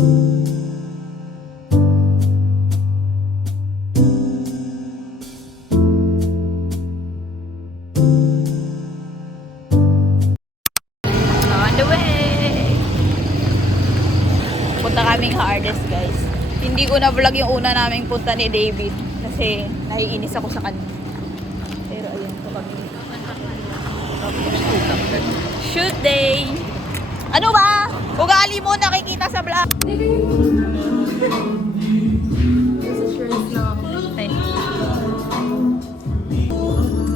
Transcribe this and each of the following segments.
On the way! Punta kaming Hardest, guys. Hindi ko na vlog yung una naming punta ni David kasi naiinis ako sa kanya. Pero ayun, ito kami. Shoot day! Ano ba? Ugali mo nakikita sa vlog.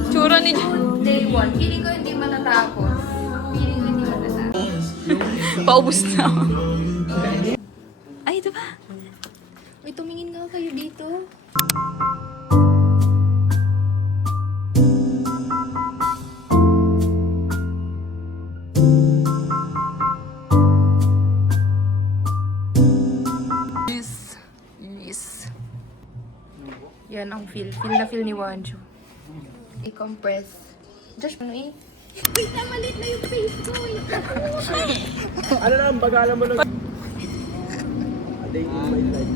Tsura ni Day 1. Feeling ko hindi matatapos. Feeling ko hindi matatapos. Paubos na ako. Ay, ito ba? May tumingin nga kayo dito. Yes. Yan ang feel. Feel na feel ni Wanjo. I-compress. Josh, ano eh? Wait na, malit na yung face ko. Ano na ang bagalan mo lang? A day in my life.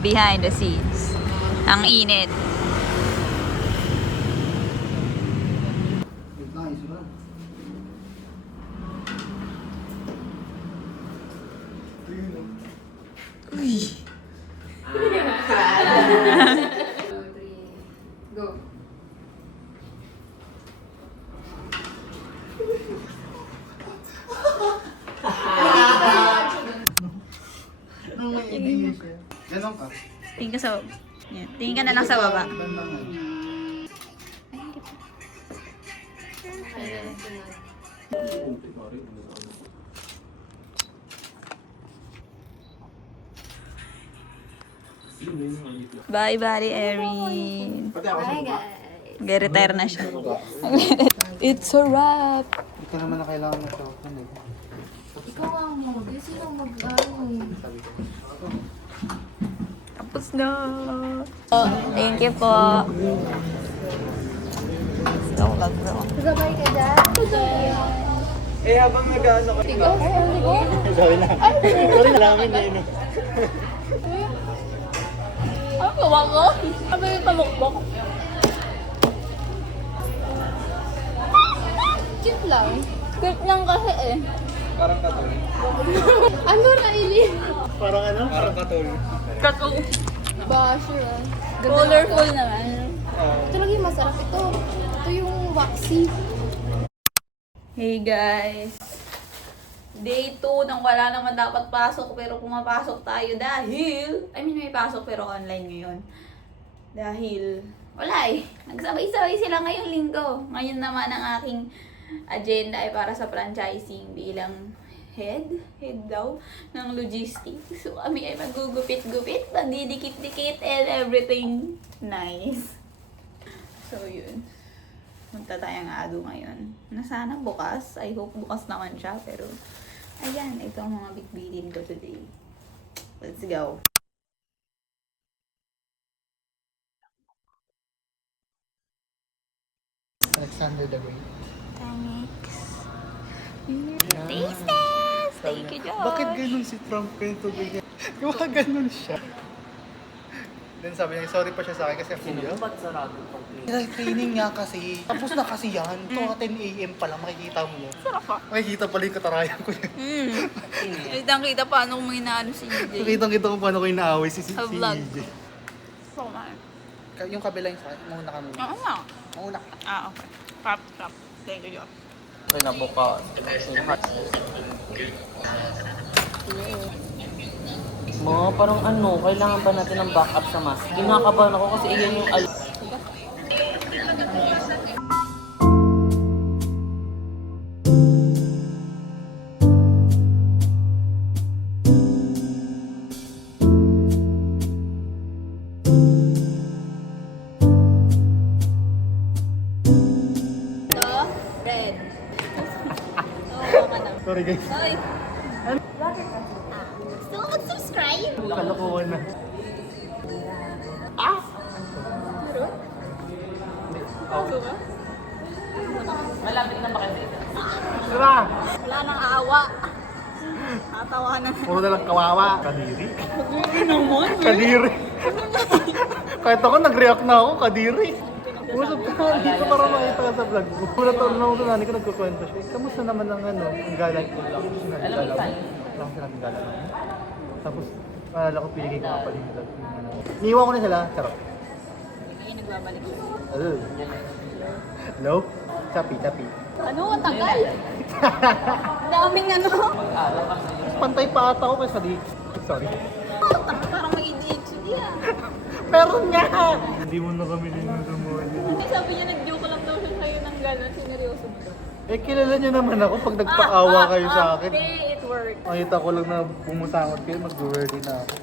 Behind the scenes. Ang init. Go. Ganon ka? Tingin ka sa yan. Tingin ka na lang sa baba. Bye, Bari Erin. Hi, guys. Retire na siya. It's a wrap. Hindi ka naman na kailangan ng cellphone eh. Ikaw nga mo. Di sino mag-ano eh. Tapos na. Oh, thank you po. So, bro. Sabay ka dyan. Eh habang nag-ano ka. Ikaw? Sorry na. Sorry na namin eh. No? Ano gawa ko? Ano yung pamukbok? Cute lang. Cute lang kasi eh. Parang katol. Ano na, Ili? Parang ano? Parang katol. Kato. Basher ah. Colorful naman. Ito lang yung masarap ito. Ito yung waxy. Hey guys. Day 2 nang wala naman dapat pasok pero pumapasok tayo dahil may pasok pero online ngayon. Dahil wala eh. Nagsabay-sabay sila ngayong linggo. Ngayon naman ang aking agenda ay para sa franchising bilang head daw ng logistics. So kami ay magugupit-gupit, magdidikit-dikit and everything nice. So yun. Punta tayong Ado ngayon. Na sana bukas. I hope bukas naman siya. Pero, ayan. Ito ang mga bitbitin ko today. Let's go. Alexander the Great. Thanks. Tastes! Thank you, Josh. Bakit ganun si Trump ganito ganyan? Gawa ganun siya. Then sabi niya, sorry pa siya sa akin kasi kuya. Ba't sarado itong Training nga kasi. Tapos na kasi yan. Ito nga 10 a.m. pa lang, makikita mo yan. Sarap pa. Makikita pala yung katarayan ko yan. Kitang-kita paano kung inaano si EJ. Nakita ko paano ko inaaway si Sa vlog. EJ. So, man. Yung kabila yung sa akin, mauna ka muna. Oo nga. Mauna ka. Okay. Stop. Thank you, Josh. Ito na bukas. Mga parang ano, kailangan pa natin ng backup sa mask. Kinakabahan ako kasi iyan yung Red. Sorry guys. Ay. Gusto mo mag-subscribe? Kalokohan na. Puso ka? malapit na ba kayo? Tara! Wala nang awa. Tatawanan. Puro na lang kawawa. Kadiri. Naman. Kadiri. Kahit ako nag-react na ako, kadiri. Usap ka dito para makita ka sa vlog ko. Pura taon na ako sa nanay ko nagkukwento siya. Kamusta naman ang ano, ang galay ko lang. Alam mo saan? Lang sila ng galay. Tapos, maalala ko pinigay ko nga pala yung vlog. Niiwan ko na sila. Charot. Hindi nagbabalik. Hello? Chapi. Ano? Ang tagal. Daming ano. Pantay pa ata ako kasi di. Sorry. Parang may ADHD ah. Meron nga! Hindi mo na kami ninunumuhan. Hindi sabi niya nag-joke lang daw siya sa'yo ng gano'n. Sineryoso mo daw. Eh, kilala niyo naman ako pag nagpaawa kayo sa akin. Okay, it worked. Nakita ko lang na bumusangot kayo, mag-wordy na ako.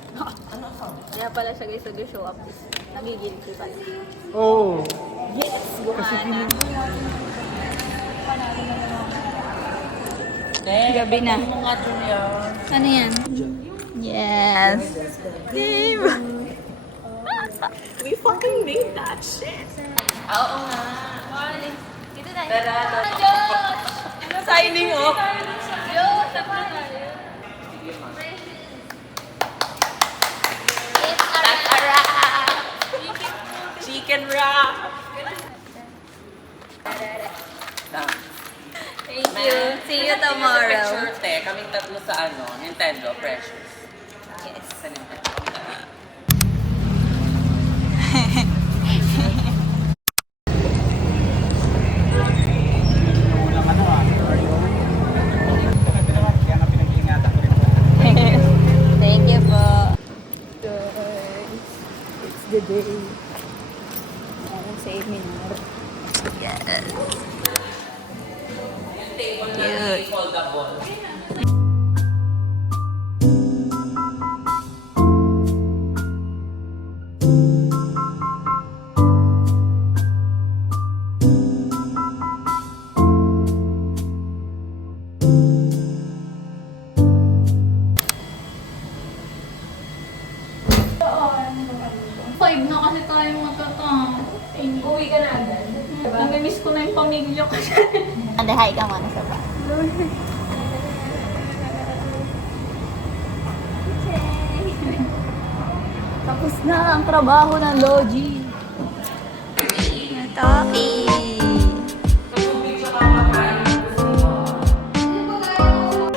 Kaya pala siya guys nag-show up. Nagigilty pala. Oo. Yes! Kasi Gumana. Gabi na. Mga Julia. Ano yan? Yes! Team! We fucking made that shit! Oo nga. Dito na. Tara, Signing off! That's a wrap! Chicken wrap! Thank you. See you tomorrow. Picture, te. Kaming tatlo sa ano, Nintendo Precious. Yes. Sa Nintendo. Thank you po. Guys, it's the day. Save me now. Yes. Cute. Foldable. Five na kasi tayo magkatapos. Uwi ka na agad. Namimiss ko na yung pamilya ko. Hi ka muna sa ba? Tapos na ang trabaho ng Logi. Topi!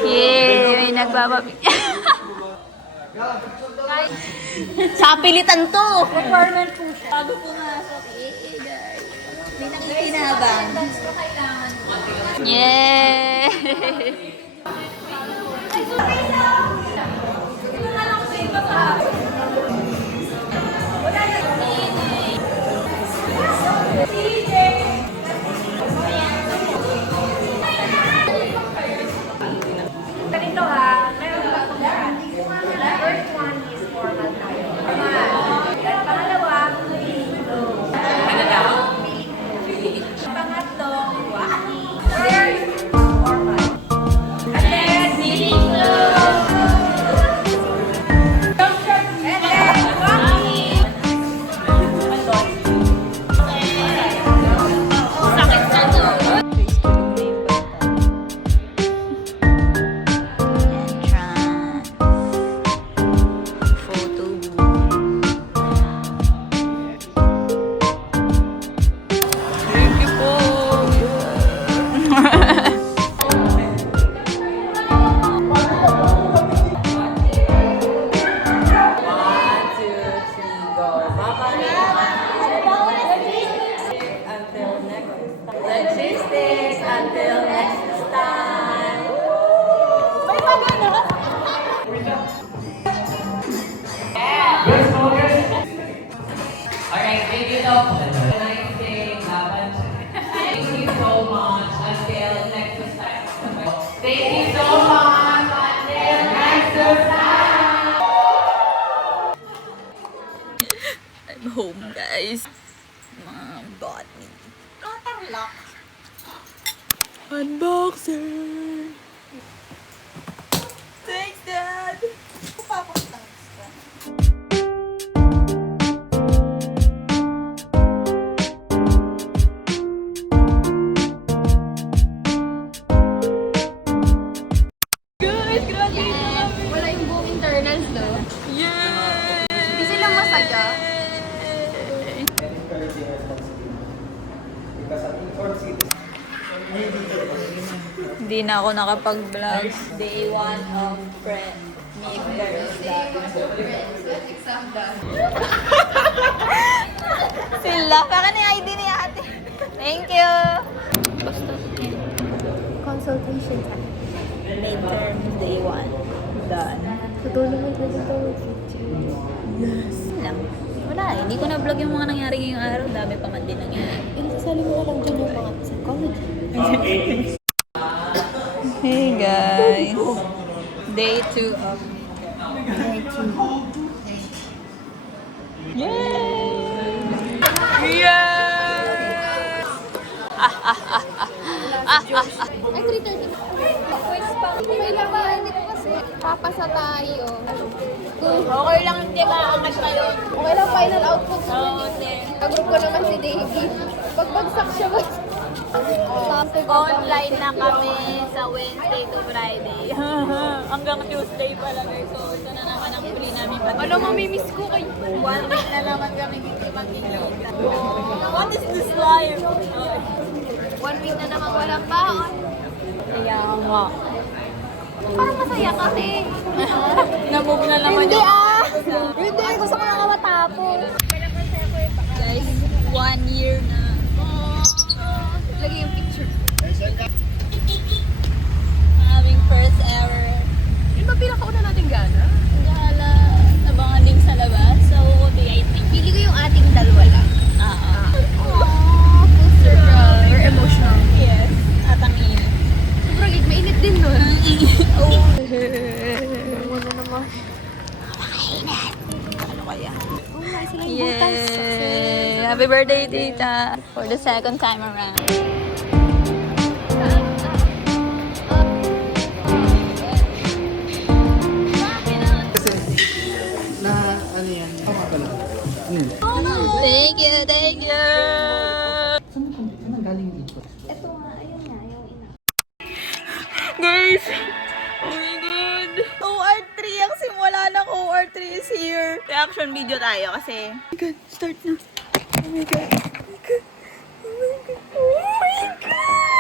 Yay! May nagbababig. Sa pilitan to! Requirement po siya. Bago pumasok. Eh, guys. May nakikinabang. Yeah! Ganito ha, meron ba itong chat? The first one is formal tayo. Pangalawa, pangatlo, third, formal. And then, meeting flow. And then, walking. Sakit sa to. Entrance. Photo booth. Thank you po. One, two, three, go. Bye-bye. Until next time. Logistics until next time. May pagano. Alright, thank you so much. Nice day. Thank you so much. Until next time. Thank you so much. Until next time. I'm home, guys. Mom got me. Unboxing. Thanks, Dad. Hindi na ako nakapag-vlog. Day 1 of midterms. Sila. Baka na yung ID ni ate. Thank you. Consultation. Midterms day 1. Done. Totoo naman na dito. Yes. Lang. Wala eh. Hindi ko na-vlog yung mga nangyari ngayong araw. Dami pa man din nangyari. Sasali mo na lang dyan yung mga psychology. Hey guys. Day 2 of Yay! Yes! Ay, 3:30 na. Quiz pa. May laban dito kasi. Papasa tayo. Okay lang hindi maangat na yun. Okay lang, final output. Okay. Kagroup ko naman si Davey. Pagbagsak siya ba? Online na kami sa Wednesday to Friday. Hanggang Tuesday pala guys. So ito na naman ang huli namin pati. Ano, mamimiss ko kayo. 1 week na naman kami hindi magkikita. What is this life? 1 week na naman walang baon. Kaya nga. Parang masaya kasi. Namove na naman Hindi yung... Hindi, gusto ko na matapos. Guys, 1 year na. Lagay yung picture. Aming first ever. Yung ba pinakauna natin gana? Gala. Nabangan din sa labas. So, I think. Pili ko yung ating dalawa lang. Aww, Full circle. We're emotional. Yes. At ang init. Sobrang mainit din nun. Oh. Ano naman? Ano kaya? Oh, may sila yung butas. Yay! Happy birthday, tita! For the second time around. Na, ano yan? Tama pala. Thank you, thank you! Saan galing dito? Ito nga, ayun nga, yung ina. Guys! Oh my God! OR3! Ang simula ng OR3 is here! Reaction video tayo kasi... Oh my God! Start na! Oh my God! Oh my God! Oh my God! Oh my God!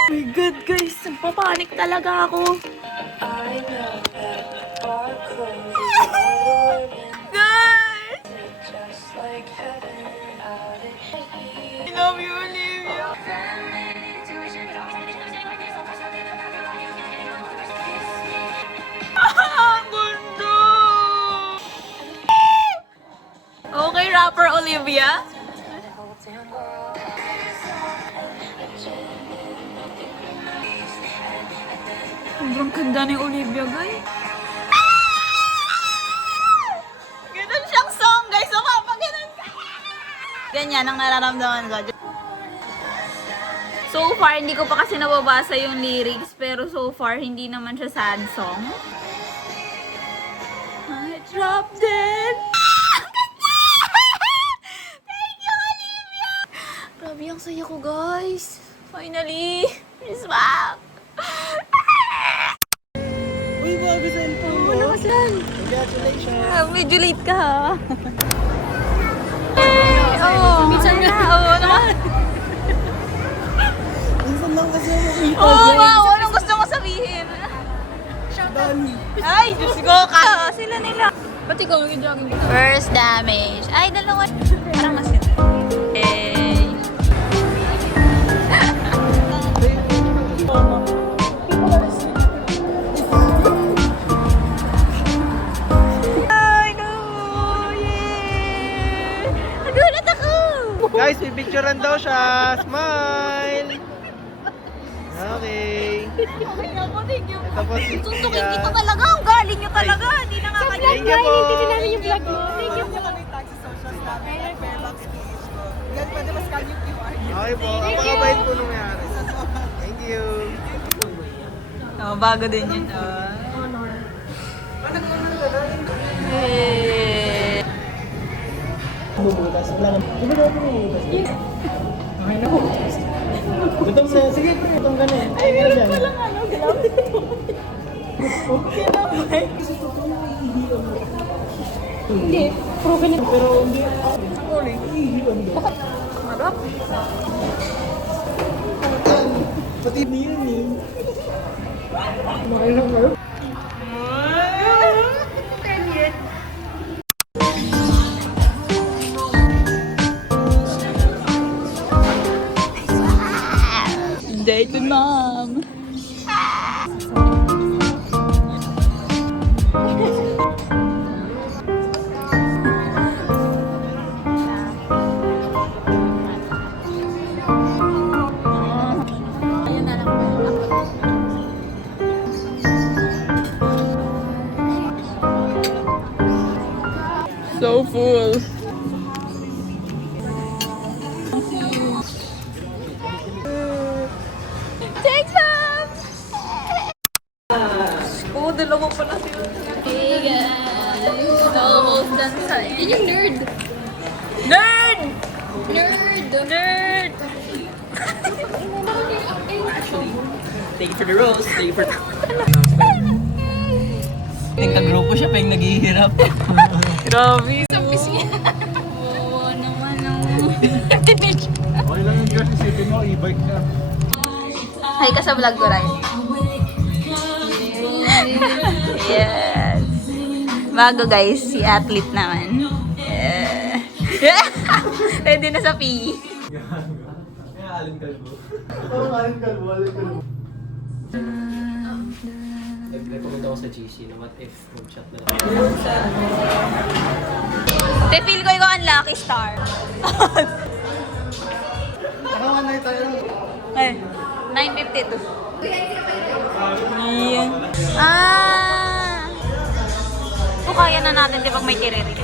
Oh my God, guys! Nagpapanik talaga ako! Guys! I love you, Olivia! Ang gundo! Okay, rapper Olivia? Sobrang ganda ni Olivia, guys. Ganun siyang song, guys. So, ganun ka. Ganyan ang nararamdaman ko. So far, hindi ko pa kasi nababasa yung lyrics. Pero so far, hindi naman siya sad song. I dropped it. Thank you, Olivia! Grabe ang saya ko, guys. Finally, she's back. Uy, bago cellphone mo. Ano kasi yan? Congratulations! Medyo late ka, ha? Oo, minsan nga. Oo, naman. Minsan lang kasi makita. Oo, wow. Anong gusto mo sabihin? Dani. Ay, Diyos ko ka. Sila nila. Ba't ikaw mag-jogging? First damage. Ay, dalawa. Parang mas yun. Hey. Ay, no. Yeah. Nagulat ako. Guys, may picturean daw siya. Smile! Okay. Okay na po, thank you. Ito po si Suntukin Tia. kita talaga. Ang galing nyo talaga. Hindi na nga kayo. Thank you po. namin yung vlog mo. Thank you po. Okay po. Ang pakabait po nangyari. Thank you. Oh, bago din yun. Hey. Bumutas lang. Di ba dapat bumutas? Okay na po. Gutom na. Sige, pre. Gutom ka na eh. Ay, meron pa lang ano. Hindi, proven it. Pero hindi. Ako rin. Ihiwan daw. Marap. Pati niyan eh. Kumain lang kayo. Date with mom. So full. Take some! Oh, dalawa pala siya. Hey guys! Almost done sa... Yun yung nerd! Nerd! Nerd! Nerd! Thank you for the rose. Thank you for... Yung kagrupo siya pa yung naghihirap. Grabe! Sampis niya! Oo naman Okay lang yung guys, isipin mo, e-bike ka. Hi ka sa vlog ko, Rai. Yes. Bago guys, si athlete naman. Yeah. Ready na sa PE. Parang alin kalbo, alin kalbo. Nag-recommend ako sa GC na what if mag-shot na lang. Te, feel ko ikaw ang lucky star. Nakawan na tayo. Ay, 9:52. Yeah. Ah! Ito kaya na natin di pag may kiriri.